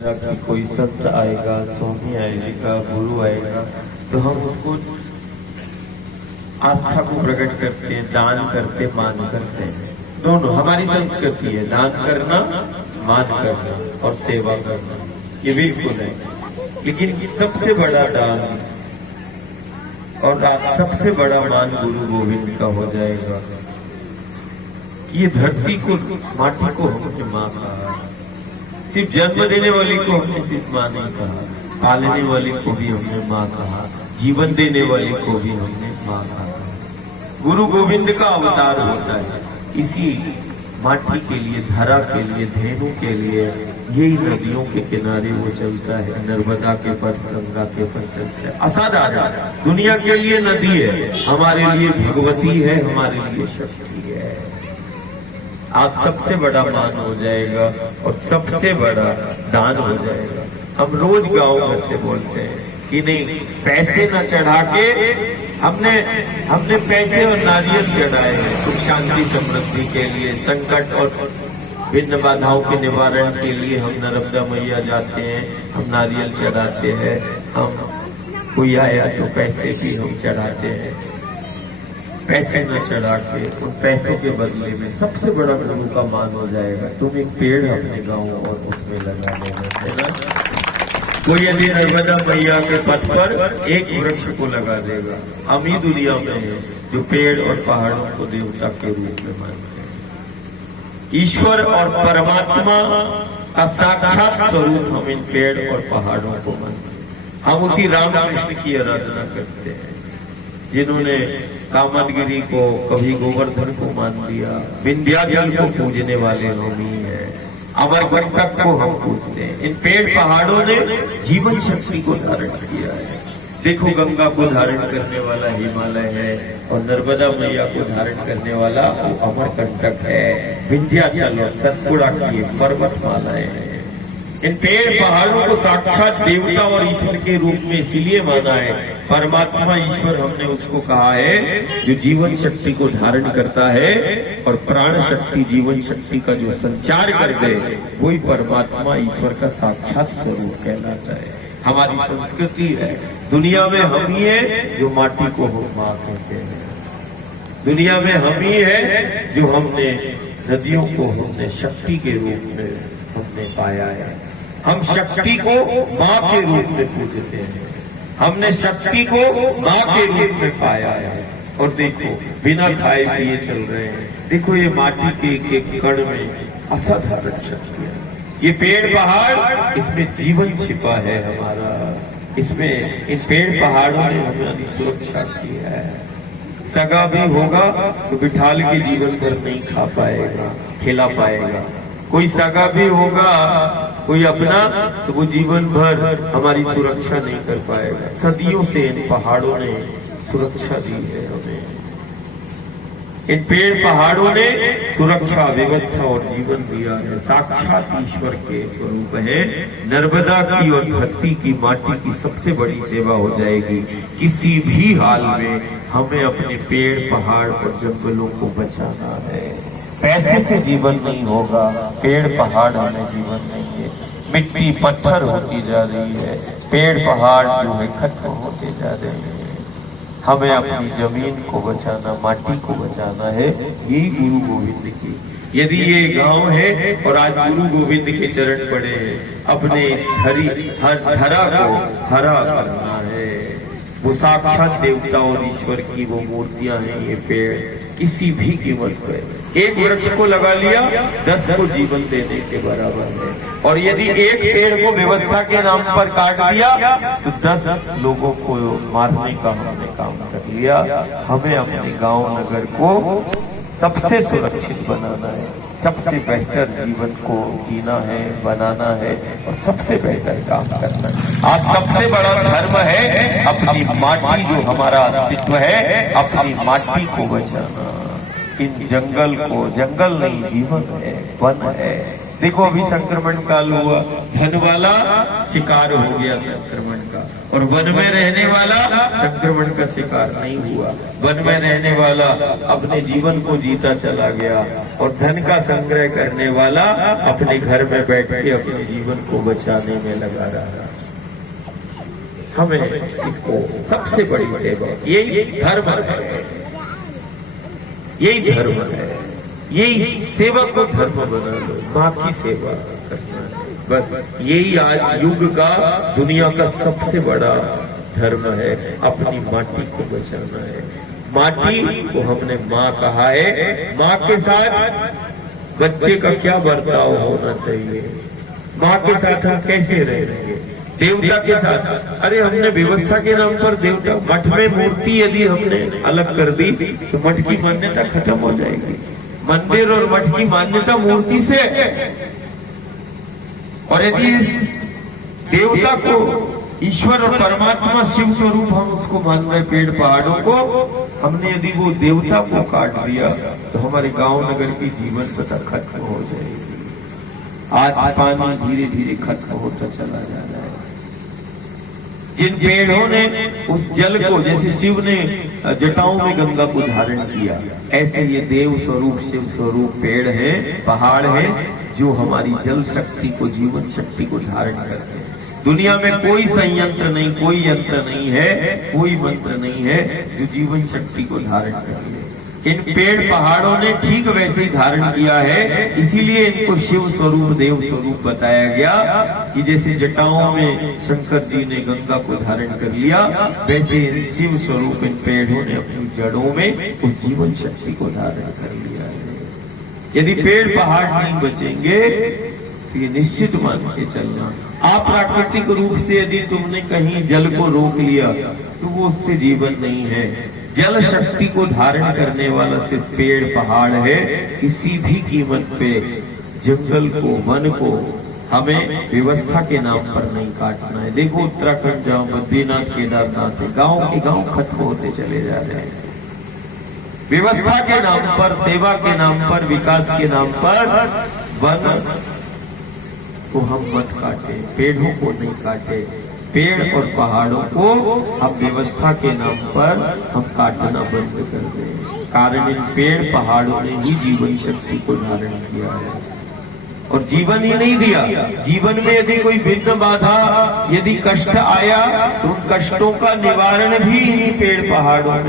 कि कोई संत आएगा, स्वामी आएगा, गुरु आएगा, तो हम उसको आस्था को प्रकट करते हैं, दान करते, मान करते हैं। दोनों हमारी संस्कृति है, दान करना, मान करना और सेवा करना, ये बिल्कुल है। लेकिन सबसे बड़ा दान और सबसे बड़ा मान गुरु गोविंद का हो जाएगा। ये धरती को, माटी को हमने माँ कहा, सिर्फ जन्म देने वाली को हमने सिर्फ माँ नहीं कहा, पालने वाली को भी हमने माँ कहा, जीवन देने वाली को भी हमने माँ कहा। गुरु गोविंद का अवतार होता है, इसी माटी के लिए, धरा के लिए, धेनु के लिए, यही नदियों के किनारे वो चलता है, नर्मदा के पथ, गंगा के पथ चलता है। असाधारण दुनिया के लिए नदी है, हमारे लिए भगवती है, हमारे लिए शक्ति है। आज सबसे बड़ा मान हो जाएगा और सबसे बड़ा दान हो जाएगा। हम रोज गांव घर से बोलते हैं कि नहीं, पैसे न चढ़ा के हमने पैसे और नारियल चढ़ाए हैं सुख शांति समृद्धि के लिए, संकट और विघ्न बाधाओं के निवारण के लिए। हम नर्मदा मैया जाते हैं, हम नारियल चढ़ाते हैं, हम कोई आया तो पैसे भी हम चढ़ाते हैं। पैसे न चढ़ा के उन पैसों के बदले में सबसे बड़ा गुरु का मान हो जाएगा। तुम एक पेड़ अपने गाँव और उसमें लगा देना, कोई यदि नर्मदा मैया के पथ पर एक वृक्ष को लगा देगा। हम ही दुनिया में है जो पेड़ और पहाड़ों को देवता के रूप में मानते हैं। ईश्वर और परमात्मा का साक्षात स्वरूप हम इन पेड़ और पहाड़ों को मानते हैं। हम उसी रामकृष्ण की आराधना करते हैं जिन्होंने कामदगिरी को, कभी गोवर्धन को मान लिया, विंध्याचल को पूजने वाले हम ही है, अमरकंटक को हम पूजते हैं। इन पेड़ पहाड़ों ने जीवन शक्ति को धारण किया है। देखो, गंगा को धारण करने वाला हिमालय है और नर्मदा मैया को धारण करने वाला वो अमरकंटक है, विंध्याचल और सतपुड़ा की पर्वतमालाएं हैं। इन पेड़ पहाड़ों को साक्षात देवता और ईश्वर के रूप में इसीलिए माना है। परमात्मा ईश्वर हमने उसको कहा है जो जीवन शक्ति को धारण करता है और प्राण शक्ति, जीवन शक्ति का जो संचार कर दे, वही परमात्मा ईश्वर का साक्षात स्वरूप कहलाता है। हमारी संस्कृति है, दुनिया में हम ही है जो माटी को हम माँ कहते हैं। दुनिया में हम ही है जो हमने नदियों को हमने शक्ति के रूप में हमने पाया है। हम शक्ति को माँ के रूप में पूजते हैं, हमने शक्ति को माँ के रूप में पाया है। और देखो, बिना खाए पिए चल रहे हैं। देखो, ये माटी के एक एक कण में असाधारण शक्ति है। ये पेड़ पहाड़, इसमें जीवन छिपा है हमारा। इसमें इन पेड़ पहाड़ों ने हमारी सुरक्षा की है। सगा भी होगा तो बिठाल के जीवन भर नहीं खा पाएगा, खिला पाएगा। कोई सगा भी होगा, कोई अपना, तो वो जीवन भर हमारी सुरक्षा नहीं कर पाएगा। सदियों से इन पहाड़ों ने सुरक्षा दी है हमें। इन पेड़ पहाड़ों ने सुरक्षा, व्यवस्था और जीवन दिया है। साक्षात ईश्वर के स्वरूप है। नर्मदा की और धरती की, माटी की सबसे बड़ी सेवा हो जाएगी। किसी भी हाल में हमें अपने पेड़ पहाड़ और जंगलों को बचाना है। पैसे से जीवन नहीं होगा, पेड़ पहाड़ हमें जीवन नहीं है। मिट्टी पत्थर होती जा रही है, पेड़ पहाड़ जो है खत्म होते जा रहे हैं। हमें अपनी जमीन को बचाना, माटी को बचाना है। यही गुरु गोविंद की, यदि ये गांव है और आज गुरु गोविंद के चरण पड़े हैं, अपने इस धरा को हरा करना है। वो साक्षात देवता और ईश्वर की वो मूर्तियां हैं। ये पेड़ किसी भी कीमत पर, एक वृक्ष को लगा लिया 10 को जीवन देने के बराबर है। और यदि एक पेड़ को व्यवस्था के नाम पर काट दिया तो 10 लोगों को मारने का हमने काम कर लिया। हमें अपने गांव नगर को सबसे सुरक्षित बनाना है, सबसे बेहतर जीवन को जीना है, बनाना है और सबसे बेहतर काम करना है। आज सबसे बड़ा धर्म है अपनी माटी, जो हमारा अस्तित्व है, अपनी माटी को बचाना। इन जंगल को, जंगल नहीं जीवन है, वन है, देखो अभी संक्रमण काल हुआ, धन वाला शिकार हो गया संक्रमण का, और वन में रहने वाला संक्रमण का शिकार नहीं हुआ। वन में रहने वाला अपने जीवन को जीता चला गया, और धन का संग्रह करने वाला अपने घर में बैठ के अपने जीवन को बचाने में लगा रहा। हमें इसको सबसे बड़ी सेवा, यही धर्म है, यही धर्म है, यही सेवा को धर्म बना लो, माँ की सेवा करना। बस यही आज युग का, दुनिया का सबसे बड़ा धर्म है, अपनी माटी को बचाना है। माटी को हमने माँ कहा है। माँ के साथ बच्चे का क्या बर्ताव होना चाहिए, माँ के साथ हम कैसे रहेंगे, देवता के साथ। अरे हमने व्यवस्था के नाम पर देवता, मठ में मूर्ति यदि हमने अलग कर दी तो मठ की मान्यता खत्म हो जाएगी। मंदिर और मठ की मान्यता मूर्ति से, और यदि इस देवता को ईश्वर और परमात्मा शिव स्वरूप हम उसको मान रहे, पेड़ पहाड़ों को हमने यदि वो देवता को काट दिया तो हमारे गांव नगर की जीवन प्रथा खत्म हो जाएगी। आज पानी धीरे धीरे खत्म होता चला जा रहा है। जिन पेड़ों ने उस जल को, जैसे शिव ने जटाओं में गंगा को धारण किया, ऐसे ये देव स्वरूप शिव स्वरूप पेड़ है, पहाड़ है, जो हमारी जल शक्ति को, जीवन शक्ति को धारण करते हैं। दुनिया में कोई संयंत्र नहीं, कोई यंत्र नहीं है, कोई मंत्र नहीं है जो जीवन शक्ति को धारण कर ले। इन पेड़ पहाड़ों ने ठीक वैसे ही धारण किया है, इसीलिए इनको शिव स्वरूप देव स्वरूप बताया गया कि जैसे जटाओं में शंकर जी ने गंगा को धारण कर लिया, वैसे इन शिव स्वरूप इन पेड़ों ने अपनी जड़ों में उस जीवन शक्ति को धारण कर लिया है। यदि पेड़ पहाड़ नहीं बचेंगे तो ये निश्चित मान के चलना, अप्राकृतिक रूप से यदि तुमने कहीं जल को रोक लिया तो वो उससे जीवन नहीं है। जल शक्ति को धारण करने वाला सिर्फ पेड़ पहाड़ है। किसी भी कीमत पे जंगल को, वन को हमें व्यवस्था के नाम पर नहीं काटना है। देखो उत्तराखंड जाओ, बद्रीनाथ केदारनाथ है, गांव के गांव खत्म होते चले जा रहे हैं। व्यवस्था के नाम पर, सेवा के नाम पर, विकास के नाम पर वन को हम मत काटे, पेड़ों को नहीं काटे। पेड़ और पहाड़ों को हम व्यवस्था के नाम पर हम काटना बंद कर दें। कारण इन पेड़ पहाड़ों ने ही जीवन शक्ति को धारण किया है, और जीवन ही नहीं दिया। जीवन में यदि कोई विघ्न बाधा, यदि कष्ट आया तो उन कष्टों का निवारण भी इन्हीं पेड़ पहाड़ों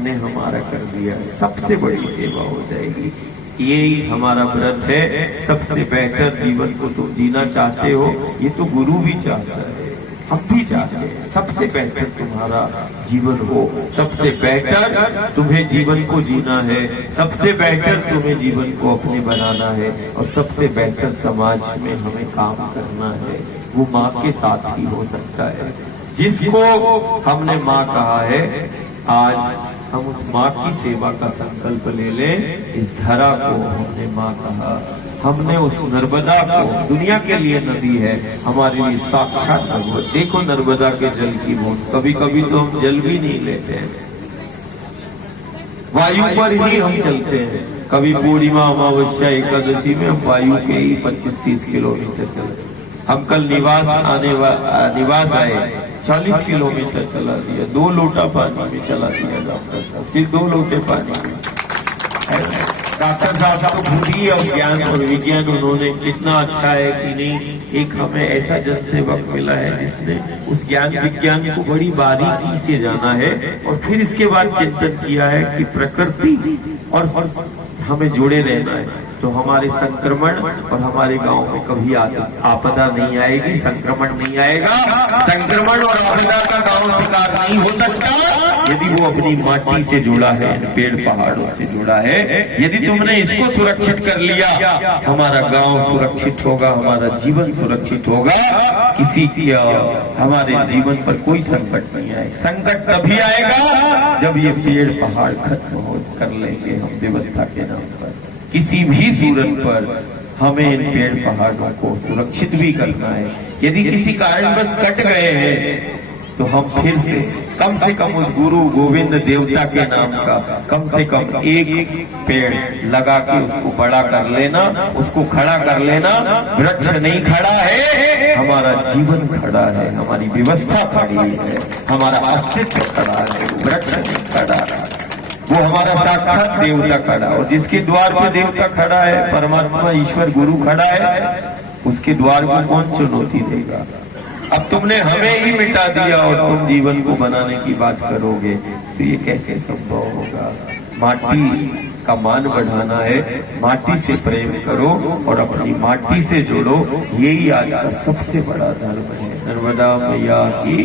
ने हमारा कर दिया। सबसे बड़ी सेवा हो जाएगी। यही हमारा व्रत है। सबसे बेहतर जीवन को तुम जीना चाहते हो, ये तो गुरु भी चाहता है, हम भी चाहते हैं। सबसे बेहतर तुम्हारा जीवन हो, सबसे बेहतर तुम्हें जीवन को जीना है, सबसे बेहतर तुम्हें जीवन को अपने बनाना है, और सबसे बेहतर समाज में हमें काम करना है। वो माँ के साथ ही हो सकता है। जिसको हमने माँ कहा है, आज हम उस माँ की सेवा का संकल्प ले लें। इस धरा को हमने माँ कहा, हमने उस नर्मदा को, दुनिया के लिए नदी है, हमारे लिए साक्षात भगवत। देखो नर्मदा के जल की बूंद, कभी कभी तो हम जल भी नहीं लेते हैं, वायु पर ही हम चलते हैं। कभी पूर्णिमा, अमावस्या, एकादशी में हम वायु के ही 25-30 किलोमीटर चलते। हम कल निवास आए, 40 किलोमीटर चला दिया, 2 लोटा पानी में चला दिया डॉक्टर साहब, सिर्फ 2 लोटे पानी में। डॉक्टर साहब को बुद्धि और ज्ञान और विज्ञान उन्होंने कितना अच्छा है कि नहीं। एक हमें ऐसा जनसेवक मिला है जिसने उस ज्ञान विज्ञान को बड़ी बारीकी से जाना है, और फिर इसके बाद चिंतन किया है कि प्रकृति और हमें जुड़े रहना है। तो हमारे संक्रमण और हमारे गांव में कभी आपदा नहीं आएगी, संक्रमण नहीं आएगा। संक्रमण और आपदा का गांव शिकार नहीं हो सकता यदि वो अपनी माटी से जुड़ा है, पेड़ पहाड़ों से जुड़ा है। यदि तुमने इसको सुरक्षित कर लिया, हमारा गांव सुरक्षित होगा, हमारा जीवन सुरक्षित होगा। किसी की हमारे जीवन पर कोई संकट नहीं आएगा। संकट तभी आएगा जब ये पेड़ पहाड़ खत्म हो कर लेंगे हम व्यवस्था के नाम पर। किसी भी सूरत पर हमें इन पेड़ पहाड़ों को सुरक्षित भी करना है। यदि किसी कारणवश कट गए हैं तो हम फिर से कम से कम उस गुरु गोविंद देवता के नाम का कम से कम एक पेड़ लगा के उसको बड़ा कर लेना, उसको खड़ा कर लेना। वृक्ष नहीं खड़ा है, हमारा जीवन खड़ा है, हमारी व्यवस्था खड़ी है, हमारा अस्तित्व खड़ा है, वृक्ष नहीं खड़ा है। वो हमारा साक्षात देवता खड़ा, और जिसके द्वार पे देवता खड़ा है, परमात्मा ईश्वर गुरु खड़ा है, उसके द्वार को कौन चुनौती देगा। अब तुमने हमें ही मिटा दिया और तुम जीवन को बनाने की बात करोगे, तो ये कैसे संभव होगा। माटी का मान बढ़ाना है, माटी से प्रेम करो और अपनी माटी से जुड़ो, यही आज का सबसे बड़ा धर्म है। नर्मदा मैया की